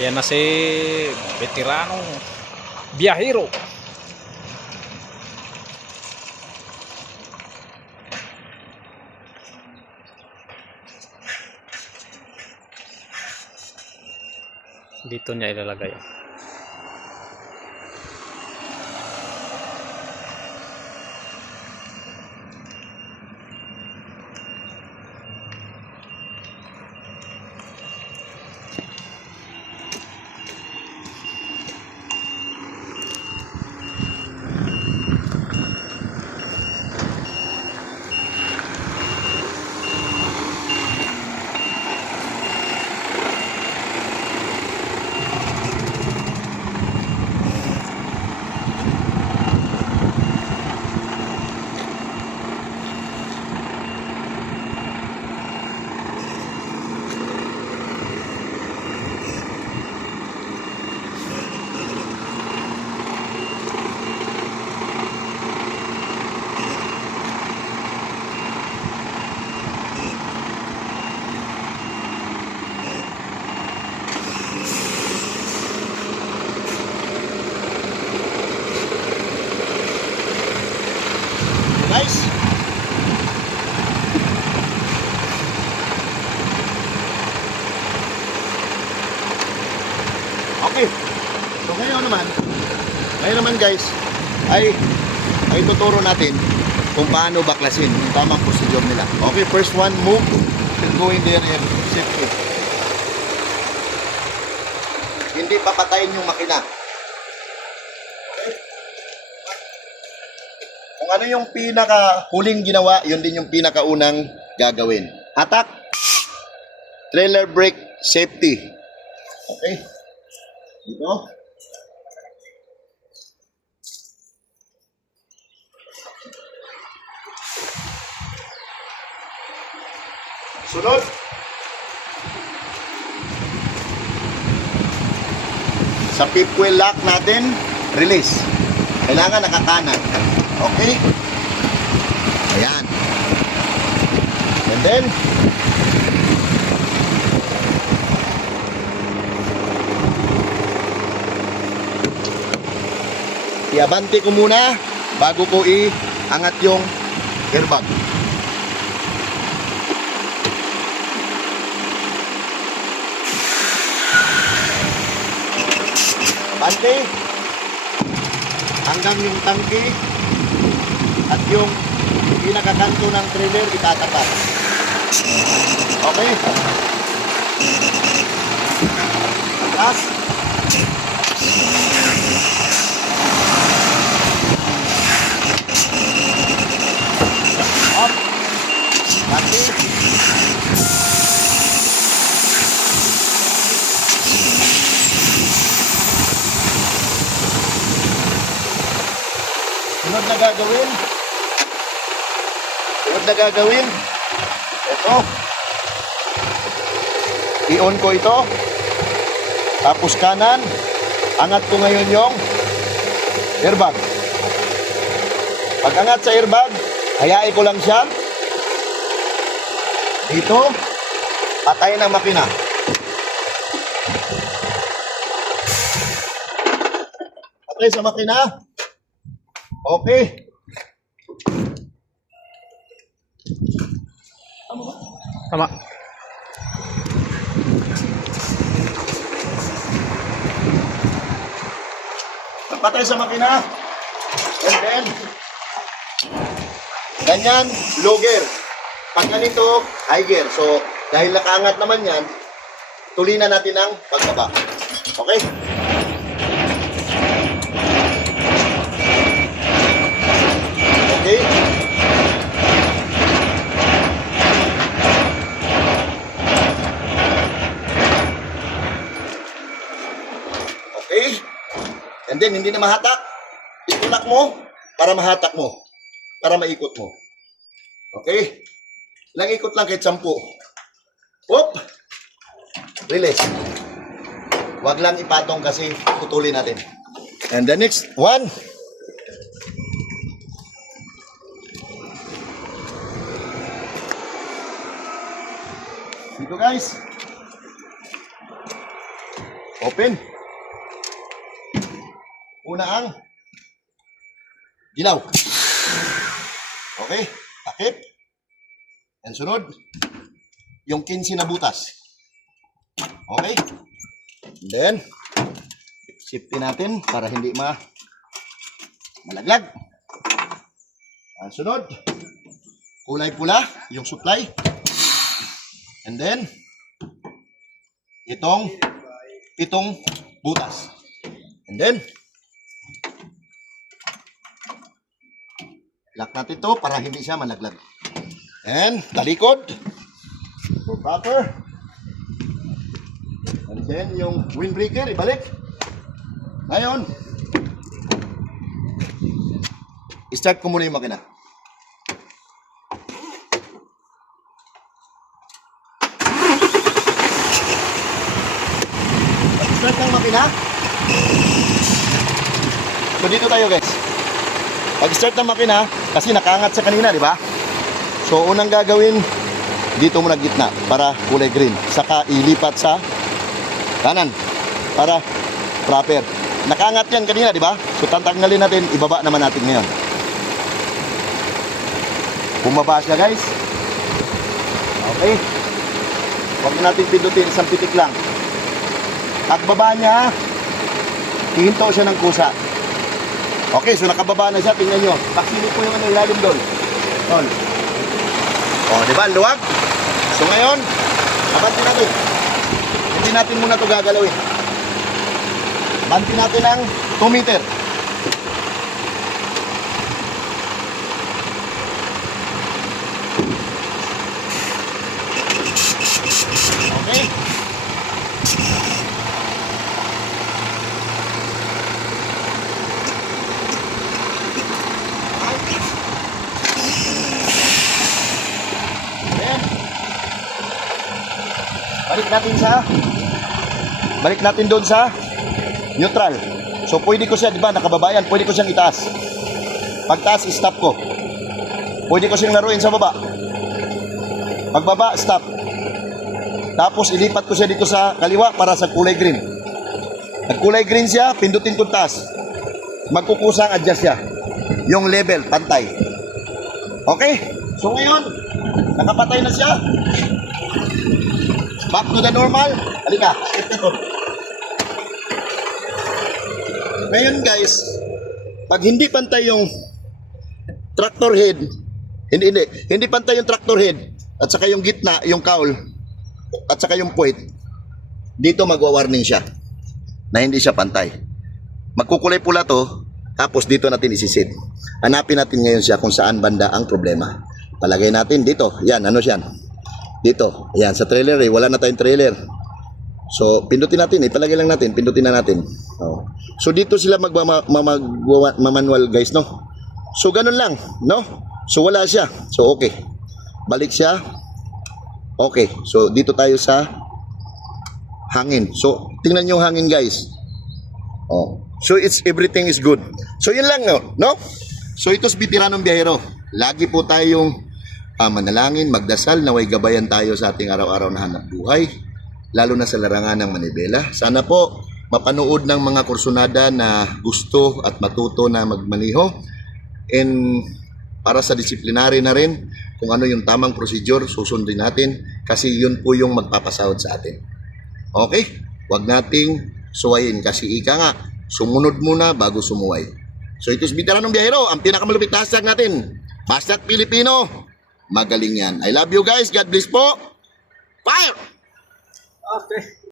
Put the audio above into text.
Ayan na si veteranong biyahero. Dito niya ilalagay. Guys, okay. So ngayon naman guys, ay tuturo natin kung paano baklasin yung tamang procedure nila. Okay, first one, move and go in there and safety. Hindi papatayin yung makina. Kung ano yung pinaka-huling ginawa, yun din yung pinakaunang gagawin. Hatak, trailer brake, safety. Okay? Dito. Sunod. Sa fifth wheel lock natin, release. Kailangan nakakanan. Okay? Ayan. And then, iabante ko muna bago ko iangat yung airbag. Bante hanggang yung tangke at yung pinakakanto ng trailer itatapat. Okay? Taas. Up. Bante. Sunod na gagawin, ito, i-on ko ito, tapos kanan, angat ko ngayon yung airbag. Pag angat sa airbag, hayain ko lang siya, dito, patay ng makina. Patay sa makina. Okay. Tama. Patay sa makina. And then, ganyan, low gear. Pag ganito, high gear. So, dahil nakaangat naman yan, tuloy na natin ang pagbaba. Okay? Okay? Okay? And then, hindi na mahatak. Itulak mo para mahatak mo. Para maikot mo. Okay? Ilang ikot lang kahit 10. Whoop! Release. Huwag lang ipatong kasi putulin natin. And the next one. Dito guys. Open. Una ang dilaw. Okay, takip. And sunod, yung 15 na butas. Okay. And then, safety natin para hindi malaglag. Ang sunod, kulay pula, yung supply. And then, itong butas. And then, lock natin ito para hindi siya malaglag. And, talikod. For proper. And then, yung windbreaker, ibalik. Ngayon, start ko muna yung makina. Start ng makina. So, dito tayo guys. Pag-start ng makina, kasi nakaangat sa kanina, di ba? So, unang gagawin, dito muna gitna para kulay green. Saka ilipat sa kanan para proper. Nakaangat yan kanina, di ba? So, tatanggalin natin, ibaba naman natin ngayon. Bumaba siya, guys. Okay. Huwag natin pindutin, isang pitik lang. Pagbaba niya, hihinto siya ng kusa. Okay, so nakababa na siya, tingnan nyo. Paksilip po yung ilalim doon. On. O, di ba? Luwag. So ngayon, abanti natin. Hindi natin muna ito gagalawin. Abanti natin ang 2 meter. Okay. Balik natin doon sa neutral. So pwede ko siya, di ba, nakababayan, pwede ko siyang itaas. Pagtaas, stop ko. Pwede ko siyang laruin sa baba. Pagbaba, stop. Tapos ilipat ko siya dito sa kaliwa para sa kulay green. Pag kulay green siya, pindutin ko taas. Magkukusang adjust siya. Yung level, pantay. Okay? So ngayon, nakapatay na siya. Back to the normal. Halika, ito. Ngayon guys, pag hindi pantay yung tractor head, hindi pantay yung tractor head, at saka yung gitna, yung cowl, at saka yung puwet, dito magwa-warning siya na hindi siya pantay. Magkukulay pula to, tapos dito natin isisit. Hanapin natin ngayon siya kung saan banda ang problema. Palagay natin dito, yan, ano siya? Dito, ayan, sa trailer wala na tayong trailer. So, pindutin natin, ipalagay lang natin, pindutin na natin. Oh. So, dito sila manual guys, no? So, ganun lang, no? So, wala siya. So, okay. Balik siya. Okay. So, dito tayo sa hangin. So, tingnan nyo yung hangin guys. Oh. So, everything is good. So, yun lang, no? So, ito's Veteranong Biyahero. Lagi po tayong manalangin, magdasal, naway gabayan tayo sa ating araw-araw na hanap buhay, lalo na sa larangan ng manibela. Sana po mapanood ng mga kursunada na gusto at matuto na magmaniho, and para sa disiplinary na rin, kung ano yung tamang procedure, susundin natin kasi yun po yung magpapasahod sa atin. Okay? Huwag nating suwayin kasi ika nga, sumunod muna bago sumuway. So ito's Veteranong Biyahero, ang pinakamalupit na hashtag natin. Hashtag Pilipino. Magaling yan. I love you guys. God bless po. Fire! Okay.